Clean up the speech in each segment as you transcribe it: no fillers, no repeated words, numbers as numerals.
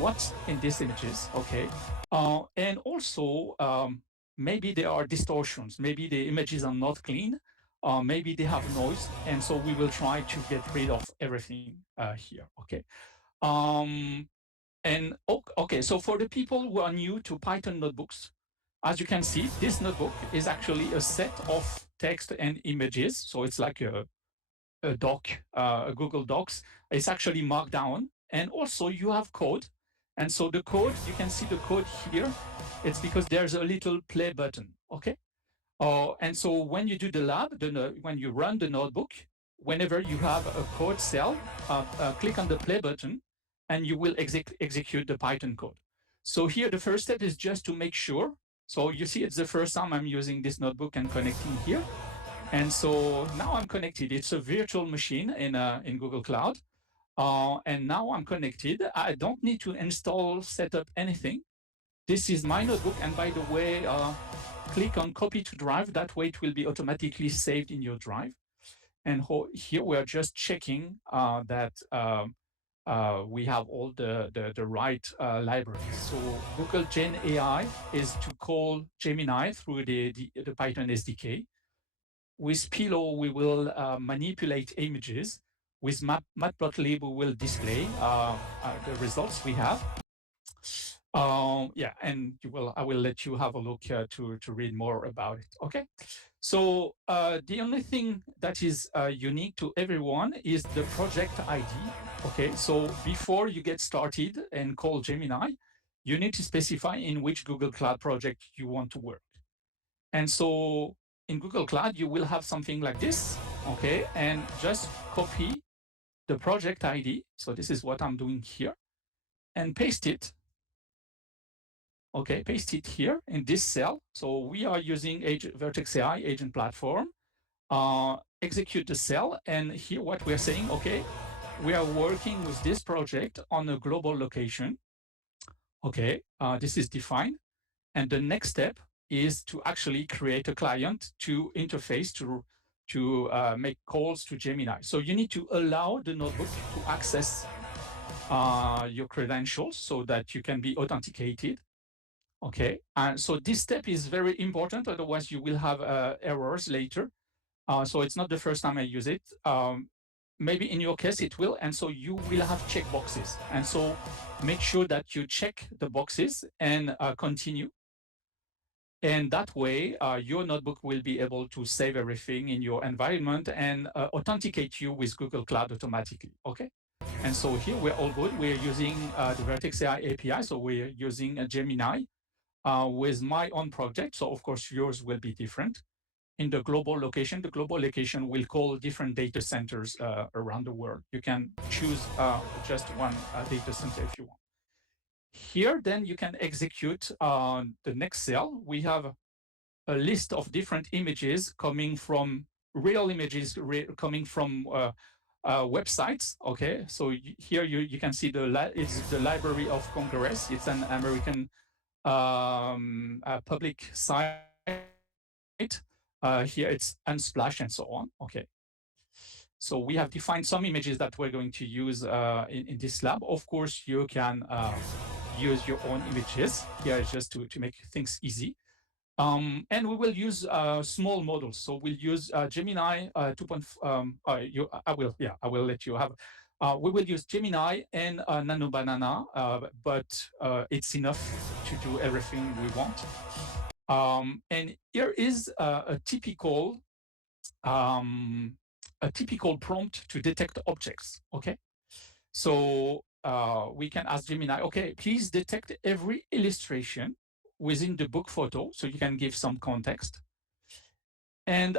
what's in these images, okay? And also, maybe there are distortions. Maybe the images are not clean. Maybe they have noise. And so we will try to get rid of everything here, okay? Um, and okay, so for the people who are new to Python notebooks, as you can see, this notebook is actually a set of text and images. So it's like a doc, a Google Docs. It's actually marked down. And also you have code. And so the code, you can see the code here. It's because there's a little play button, okay? And so when you do the lab, when you run the notebook, whenever you have a code cell, click on the play button and you will execute the Python code. So here, the first step is just to make sure. So you see, it's the first time I'm using this notebook and connecting here. And so now I'm connected. It's a virtual machine in Google Cloud. And now I'm connected. I don't need to install, set up anything. This is my notebook. And by the way, click on copy to drive. That way it will be automatically saved in your drive. And here we're just checking that we have all the right libraries. So Google Gen AI is to call Gemini through the Python SDK. With Pillow, we will manipulate images. With Matplotlib, we will display the results we have. Yeah, and I will let you have a look to read more about it. Okay. So the only thing that is unique to everyone is the project ID. Okay. So before you get started and call Gemini, you need to specify in which Google Cloud project you want to work. And so in Google Cloud, you will have something like this. Okay. And just copy the project ID. So this is what I'm doing here, and paste it. Okay, paste it here in this cell. So we are using Vertex AI agent platform. Execute the cell, and here what we're saying, okay, we are working with this project on a global location. Okay, this is defined. And the next step is to actually create a client to interface to make calls to Gemini. So you need to allow the notebook to access your credentials so that you can be authenticated. Okay, and so this step is very important. Otherwise, you will have errors later. So it's not the first time I use it. Maybe in your case it will, and so you will have checkboxes. And so make sure that you check the boxes and continue. And that way, your notebook will be able to save everything in your environment and authenticate you with Google Cloud automatically. Okay. And so here we're all good. We're using the Vertex AI API. So we're using a Gemini with my own project. So of course, yours will be different. In the global location will call different data centers around the world. You can choose just one data center if you want. Here, then you can execute the next cell. We have a list of different images coming from real images coming from websites. Okay, so here you can see it's the Library of Congress. It's an American public site. Here it's Unsplash and so on. Okay. So we have defined some images that we're going to use in this lab. Of course, you can use your own images here just to make things easy. And we will use small models. So we'll use Gemini 2.0. I will let you have. We will use Gemini and Nano Banana, but it's enough to do everything we want. And here is a typical prompt to detect objects. Okay, so we can ask Gemini, okay, please detect every illustration within the book photo, so you can give some context, and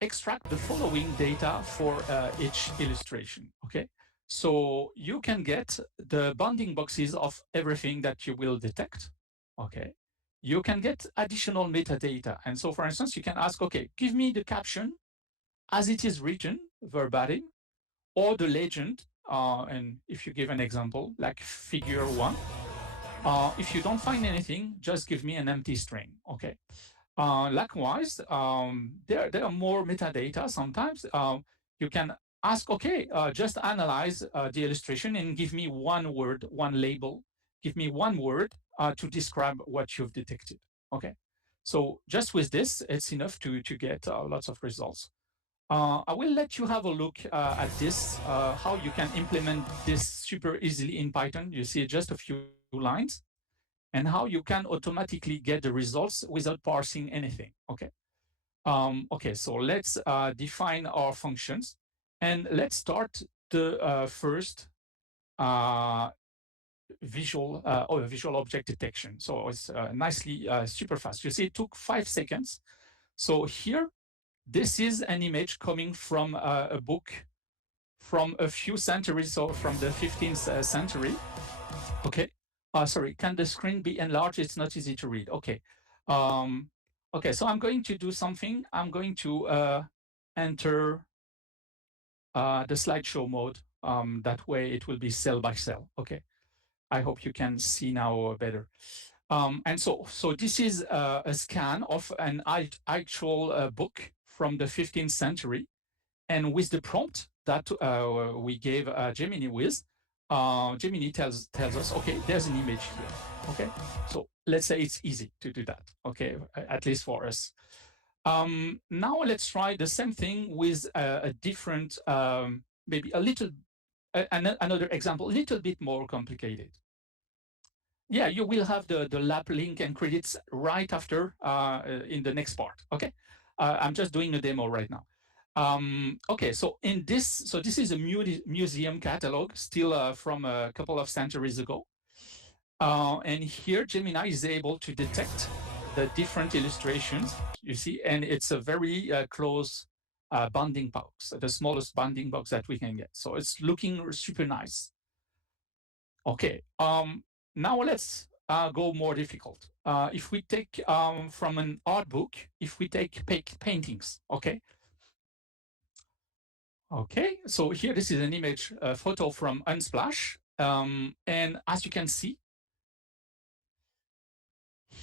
extract the following data for each illustration. Okay, so you can get the bounding boxes of everything that you will detect. Okay, you can get additional metadata, and so for instance, you can ask, okay, give me the caption as it is written verbatim, or the legend. And if you give an example, like figure 1, if you don't find anything, just give me an empty string. Okay. Likewise, there are more metadata sometimes. You can ask, okay, just analyze the illustration and give me one word, one label. Give me one word to describe what you've detected. Okay. So just with this, it's enough to get lots of results. I will let you have a look at this, how you can implement this super easily in Python. You see just a few lines, and how you can automatically get the results without parsing anything. Okay. Okay, so let's define our functions, and let's start the first uh, visual object detection. So it's nicely super fast. You see, it took 5 seconds. So here, this is an image coming from a book from a few centuries, so from the 15th century. Okay. Sorry, can the screen be enlarged? It's not easy to read. Okay. Um, okay, so I'm going to do something. I'm going to enter the slideshow mode. That way it will be cell by cell. Okay. I hope you can see now better. And so this is a scan of an actual book from the 15th century. And with the prompt that we gave Gemini with, Gemini tells us, okay, there's an image here. Okay, so let's say it's easy to do that. Okay, at least for us. Now let's try the same thing with a different, maybe a little, another example, a little bit more complicated. Yeah, you will have the lab link and credits right after in the next part. Okay, I'm just doing a demo right now. Okay, so this is a museum catalog, still from a couple of centuries ago. And here Gemini is able to detect the different illustrations, you see, and it's a very close bounding box, the smallest bounding box that we can get. So it's looking super nice. Okay, now let's go more difficult. If we take from an art book, if we take paintings, okay? Okay, so here this is an image, photo from Unsplash. And as you can see,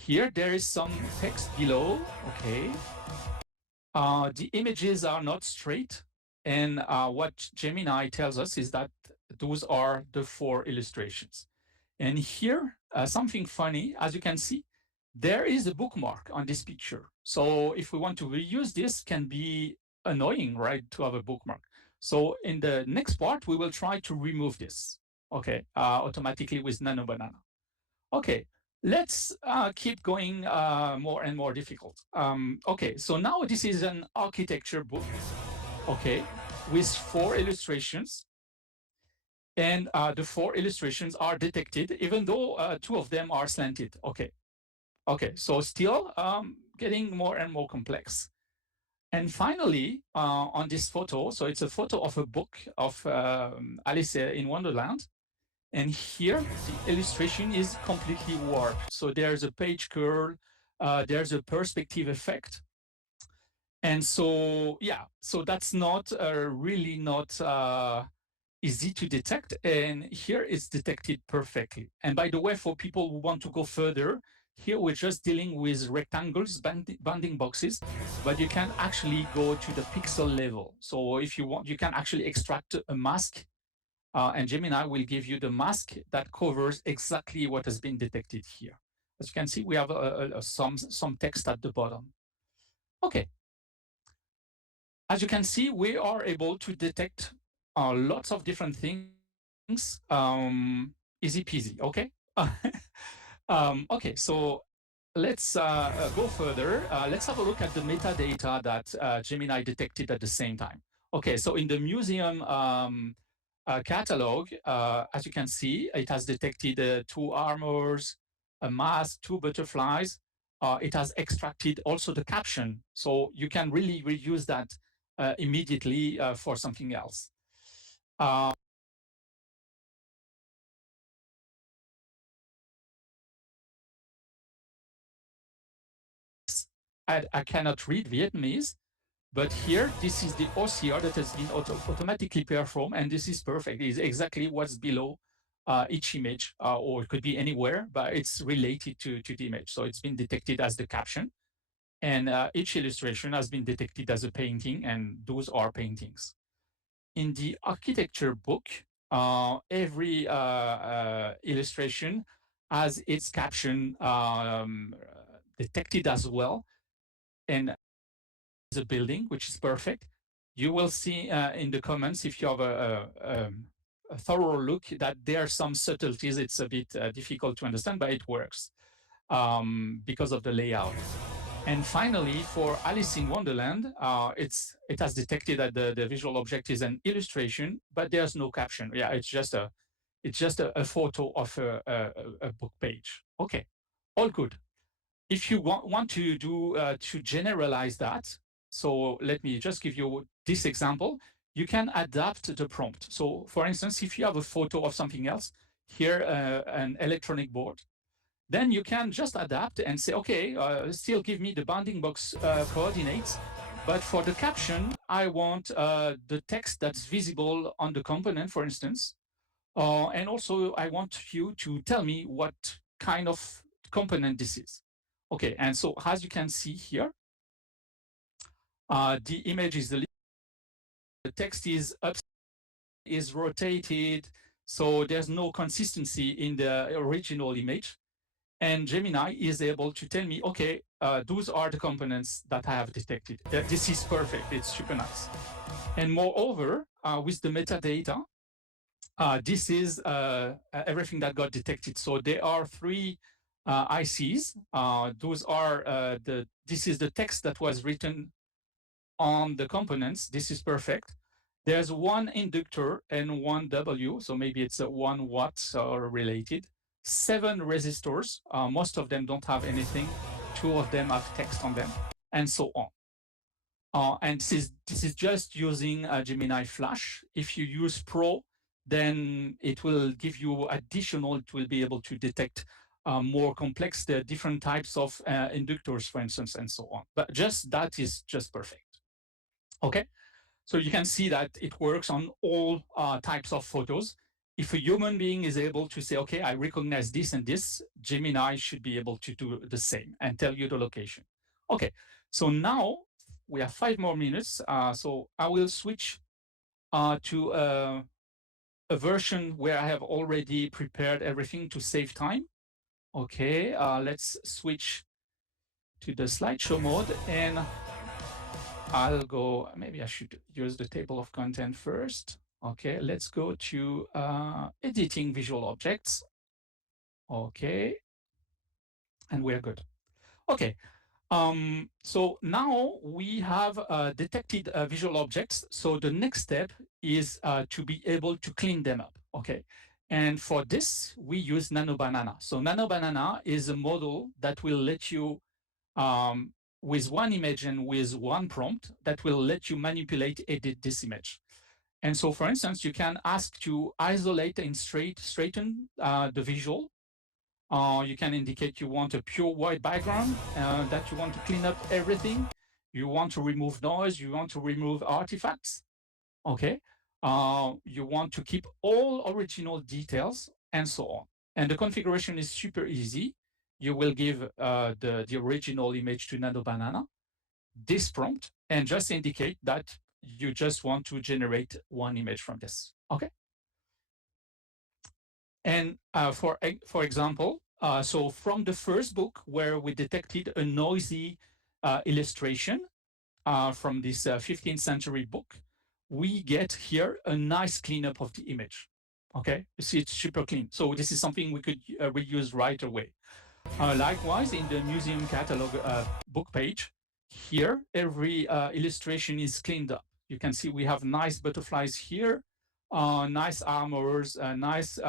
here there is some text below, okay? The images are not straight. And what Gemini tells us is that those are the 4 illustrations. And here, something funny, as you can see, there is a bookmark on this picture. So if we want to reuse this, can be annoying, right, to have a bookmark. So in the next part, we will try to remove this, okay, automatically with Nano Banana. Okay, let's keep going more and more difficult. Okay, so now this is an architecture book, okay, with 4 illustrations. And the 4 illustrations are detected, even though 2 of them are slanted. Okay. Okay, so still getting more and more complex. And finally, on this photo, so it's a photo of a book of Alice in Wonderland. And here, the illustration is completely warped. So there's a page curl, there's a perspective effect. And so, yeah, so that's not really not easy to detect. And here it's detected perfectly. And by the way, for people who want to go further, here we're just dealing with rectangles, bounding boxes, but you can actually go to the pixel level. So if you want, you can actually extract a mask, and Gemini will give you the mask that covers exactly what has been detected here. As you can see, we have some text at the bottom. Okay. As you can see, we are able to detect lots of different things. Easy peasy, okay? Okay, so let's go further. Let's have a look at the metadata that Gemini detected at the same time. Okay, so in the museum catalog, as you can see, it has detected 2 armors, a mask, 2 butterflies. It has extracted also the caption. So you can really reuse that immediately for something else. I cannot read Vietnamese, but here, this is the OCR that has been automatically performed, and this is perfect. It's exactly what's below each image, or it could be anywhere, but it's related to the image. So it's been detected as the caption, and each illustration has been detected as a painting, and those are paintings. in the architecture book, every illustration has its caption detected as well. And the building, which is perfect. You will see in the comments, if you have a thorough look, that there are some subtleties. It's a bit difficult to understand, but it works because of the layout. And finally, for Alice in Wonderland, it has detected that the visual object is an illustration, but there's no caption. Yeah, it's just a photo of a book page. Okay, all good. If you want to do to generalize that, so let me just give you this example. You can adapt the prompt. So, for instance, if you have a photo of something else, here an electronic board, then you can just adapt and say, okay, still give me the bounding box coordinates, but for the caption, I want the text that's visible on the component, for instance. And also, I want you to tell me what kind of component this is. Okay, and so as you can see here, the image is the text is up, is rotated, so there's no consistency in the original image. And Gemini is able to tell me, okay, those are the components that I have detected. This is perfect. It's super nice. And moreover, with the metadata, this is everything that got detected. So there are three ICs. Those are this is the text that was written on the components. This is perfect. There's one inductor and one W, so maybe it's a 1 watt or related. 7 resistors. Most of them don't have anything. 2 of them have text on them, and so on. And this is just using Gemini Flash. If you use Pro, then it will give you additional. It will be able to detect more complex, the different types of inductors, for instance, and so on. But just that is just perfect. Okay, so you can see that it works on all types of photos. If a human being is able to say, okay, I recognize this and this, Gemini should be able to do the same and tell you the location. Okay, so now we have 5 more minutes. So I will switch to a version where I have already prepared everything to save time. Okay, let's switch to the slideshow mode, and I'll go, maybe I should use the table of content first. Okay, let's go to editing visual objects. Okay, and we're good. Okay, so now we have detected visual objects. So the next step is to be able to clean them up. Okay, and for this, we use Nano Banana. So Nano Banana is a model that will let you with one image and with one prompt that will let you manipulate, edit this image. And so, for instance, you can ask to isolate and straighten the visual. You can indicate you want a pure white background, that you want to clean up everything. You want to remove noise. You want to remove artifacts. Okay. You want to keep all original details and so on. And the configuration is super easy. You will give the original image to Nano Banana, this prompt, and just indicate that you just want to generate one image from this. Okay. And for example, so from the first book where we detected a noisy illustration from this 15th century book, we get here a nice cleanup of the image. Okay, you see it's super clean. So this is something we could reuse right away. Likewise, in the museum catalog book page, here every illustration is cleaned up. You can see we have nice butterflies here, nice armors, nice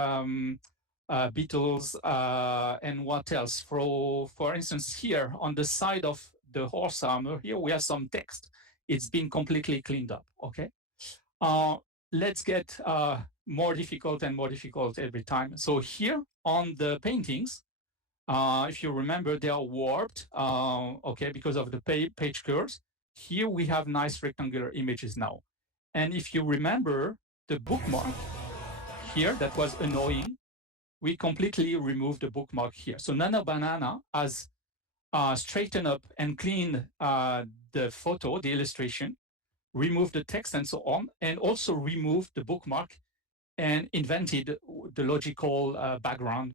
beetles, and what else? For instance, here on the side of the horse armor, here we have some text. It's been completely cleaned up. Okay, let's get more difficult and more difficult every time. So here on the paintings, if you remember, they are warped, okay, because of the page curves. Here we have nice rectangular images now. And if you remember the bookmark here that was annoying, we completely removed the bookmark here. So Nano Banana has straightened up and cleaned the photo, the illustration, remove the text and so on, and also remove the bookmark and invented the logical background